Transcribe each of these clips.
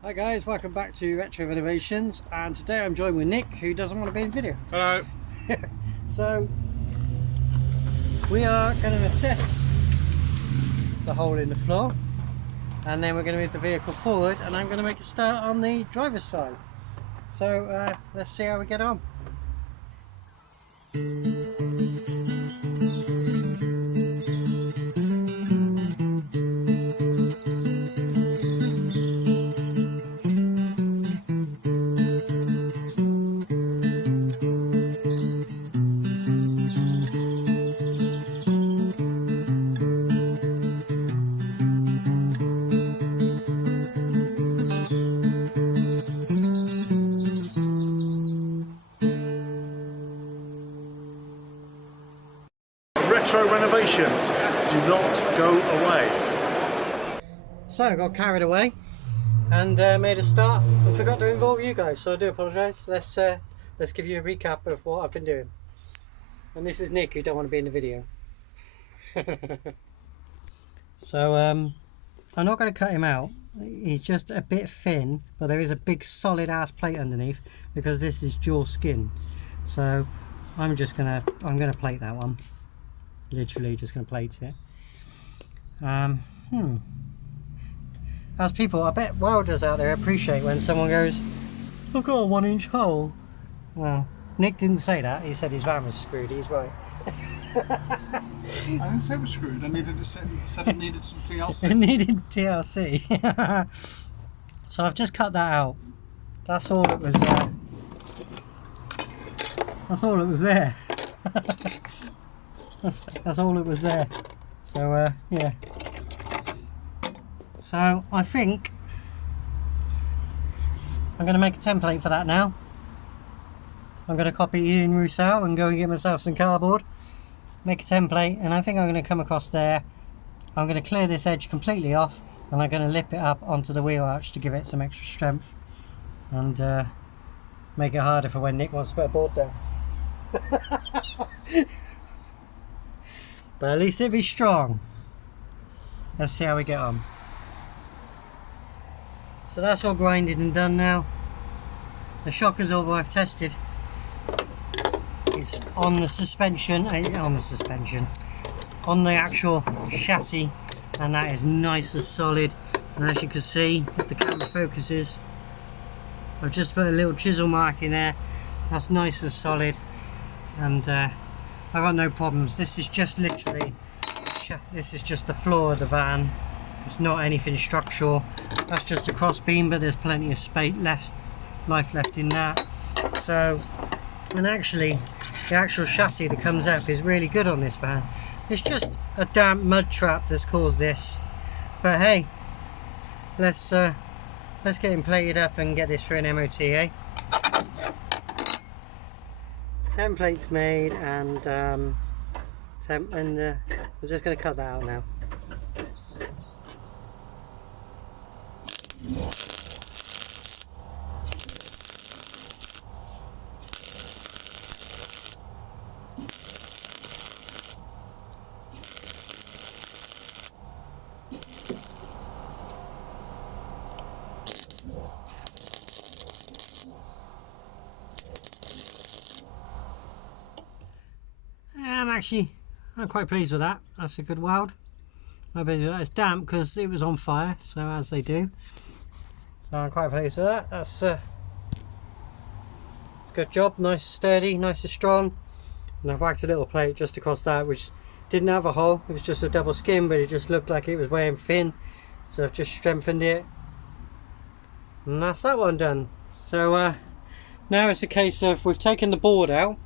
Hi guys, welcome back to Retro Renovations, and today I'm joined with Nick, who doesn't want to be in video. Hello. So we are going to assess the hole in the floor, and then we're going to move the vehicle forward, and I'm going to make a start on the driver's side. So let's see how we get on. Retro renovations do not go away. So I got carried away and made a start and forgot to involve you guys, so I do apologise. Let's give you a recap of what I've been doing. And this is Nick, who don't want to be in the video. So I'm not going to cut him out. He's just a bit thin, but there is a big solid ass plate underneath because this is dual skin. So I'm gonna plate that one. Literally just gonna plate it. As people, I bet welders out there appreciate when someone goes, I've got a 1-inch hole. Well, Nick didn't say that. He said his van was screwed. He's right. I didn't say it was screwed. I said it needed some TLC. It needed TLC. So I've just cut that out. That's all it was. That's all it was there. That's all it was there. So yeah. So I think I'm going to make a template for that now. I'm going to copy Ian Rousseau and go and get myself some cardboard, make a template, and I think I'm going to come across there. I'm going to clear this edge completely off, and I'm going to lip it up onto the wheel arch to give it some extra strength and make it harder for when Nick wants to put a board down. But at least it'll be strong. Let's see how we get on. So that's all grinded and done now. The shock absorber I've tested is on the suspension, on the actual chassis, and that is nice and solid. And as you can see, if the camera focuses, I've just put a little chisel mark in there. That's nice and solid, and I've got no problems. This is just literally, this is just the floor of the van. It's not anything structural. That's just a cross beam, but there's plenty of space left, life left in that. So, and actually, the actual chassis that comes up is really good on this van. It's just a damp mud trap that's caused this. But hey, let's get him plated up and get this for an MOT, eh? Template's made, and we're just going to cut that out now. I'm quite pleased with that. That's a good weld. It's damp because it was on fire, so as they do. So I'm quite pleased with that. That's it's a good job. Nice and sturdy, nice and strong. And I've whacked a little plate just across that, which didn't have a hole. It was just a double skin, but it just looked like it was weighing thin. So I've just strengthened it. And that's that one done. So now it's a case of we've taken the board out.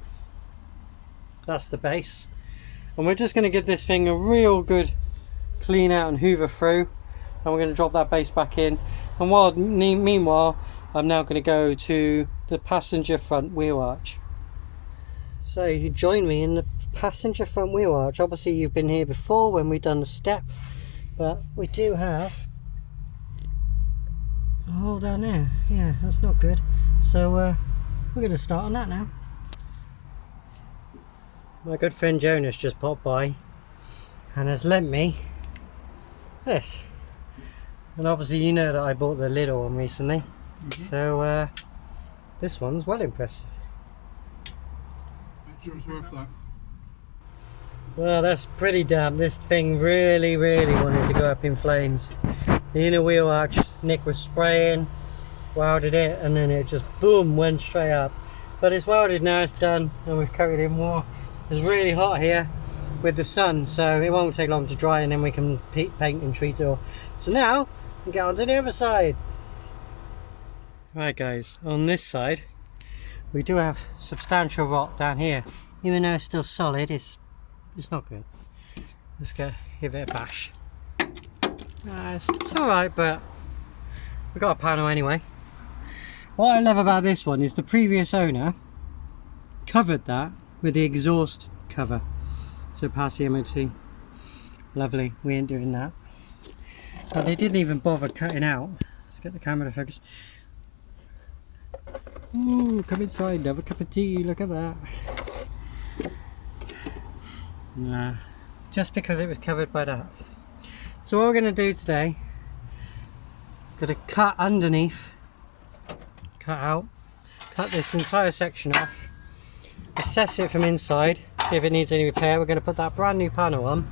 That's the base. And we're just going to give this thing a real good clean out and hoover through, and we're going to drop that base back in. And meanwhile, I'm now going to go to the passenger front wheel arch. So you join me in the passenger front wheel arch. Obviously you've been here before when we've done the step, but we do have a hole down there. Yeah, that's not good. So we're going to start on that now. My good friend Jonas just popped by and has lent me this. And obviously you know that I bought the little one recently, so this one's well impressive. Make sure it's worth that. Well, that's pretty damp. This thing really wanted to go up in flames. The inner wheel arch, Nick was spraying, welded it, and then it just boom, went straight up. But it's welded now, it's done, and we've coated it more. It's really hot here with the sun, so it won't take long to dry, and then we can paint and treat it all. So now, we get on to the other side. Right guys, on this side, we do have substantial rot down here. Even though it's still solid, it's not good. Let's give it a bash. It's alright, but we got a panel anyway. What I love about this one is the previous owner covered that with the exhaust cover, so past the MOT. Lovely, we ain't doing that. But they didn't even bother cutting out. Let's get the camera to focus. Ooh, come inside, have a cup of tea, look at that. Nah, just because it was covered by that. So what we're going to do today, going to cut underneath, cut this entire section off, assess it from inside, see if it needs any repair. We're going to put that brand new panel on.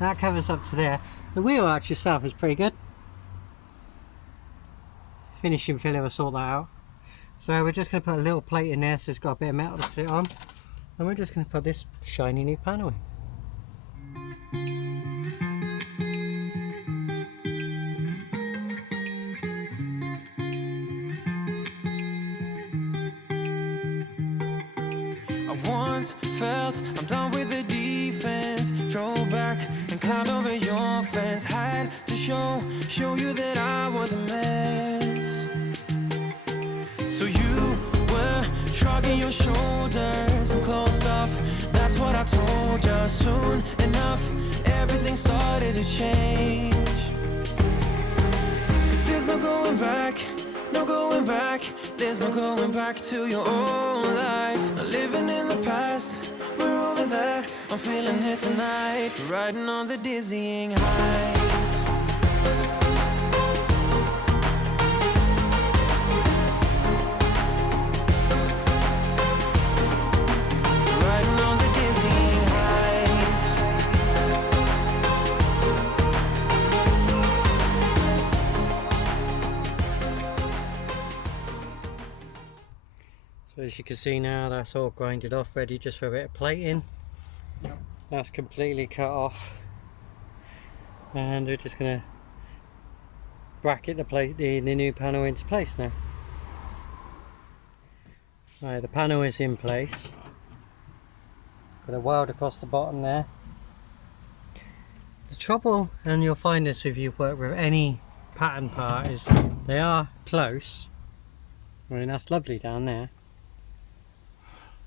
That covers up to there. The wheel arch itself is pretty good. Finishing filler will sort that out. So we're just going to put a little plate in there so it's got a bit of metal to sit on. And we're just going to put this shiny new panel in. Felt I'm done with the defense. Drove back and climbed over your fence. Had to show you that I was a mess. So you were shrugging your shoulders. I'm closed off, that's what I told you. Soon enough, everything started to change. 'Cause there's no going back, no going back. There's no going back to your old life. Not living in the past, we're over that. I'm feeling it tonight, riding on the dizzying heights. Riding on the dizzying heights. So as you can see now, that's all grinded off, ready just for a bit of plating. Yep. That's completely cut off, and we're just going to bracket the new panel into place now. Right, the panel is in place. Got a weld across the bottom there. The trouble, and you'll find this if you've worked with any pattern part, is they are close. I mean, that's lovely down there.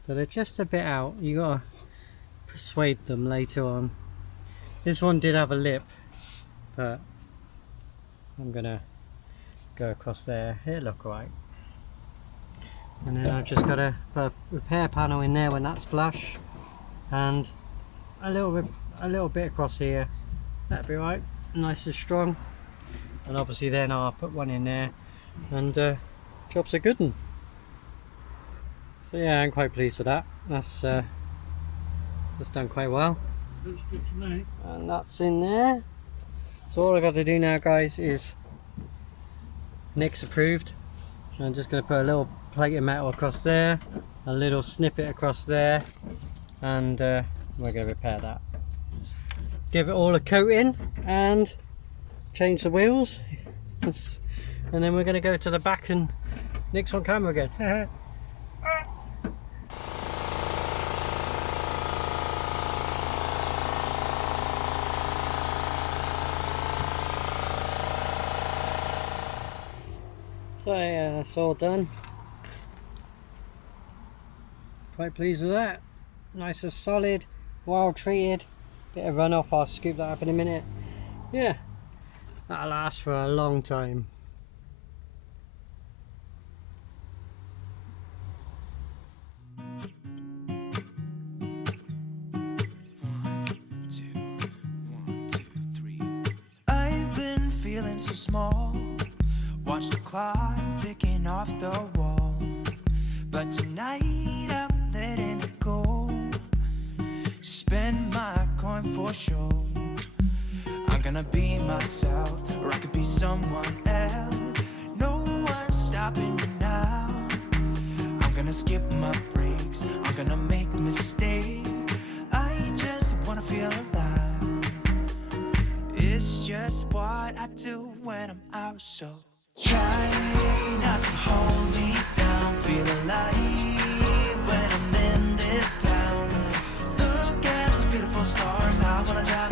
So they're just a bit out. You gotta persuade them later on. This one did have a lip, but I'm gonna go across there. It'll look alright. And then I've just got to put a repair panel in there when that's flush, and a little bit across here. That'll be right, nice and strong. And obviously then I'll put one in there, and job's a good one. So yeah, I'm quite pleased with that. That's done quite well. Looks good to me. And that's in there. So all I've got to do now, guys, is Nick's approved. I'm just going to put a little plate of metal across there, a little snippet across there, and we're going to repair that. Give it all a coating and change the wheels. And then we're going to go to the back, and Nick's on camera again. So yeah, that's all done. Quite pleased with that. Nice and solid, well treated. Bit of runoff, I'll scoop that up in a minute. Yeah, that'll last for a long time. I've been feeling feeling so small. Watch the clock ticking off the wall. But tonight I'm letting it go. Spend my coin for sure. I'm gonna be myself, or I could be someone else. No one's stopping me now. I'm gonna skip my breaks, I'm gonna make mistakes. I just wanna feel alive. It's just what I do when I'm out, so try not to hold me down. Feel alive when I'm in this town. Look at those beautiful stars, I wanna drive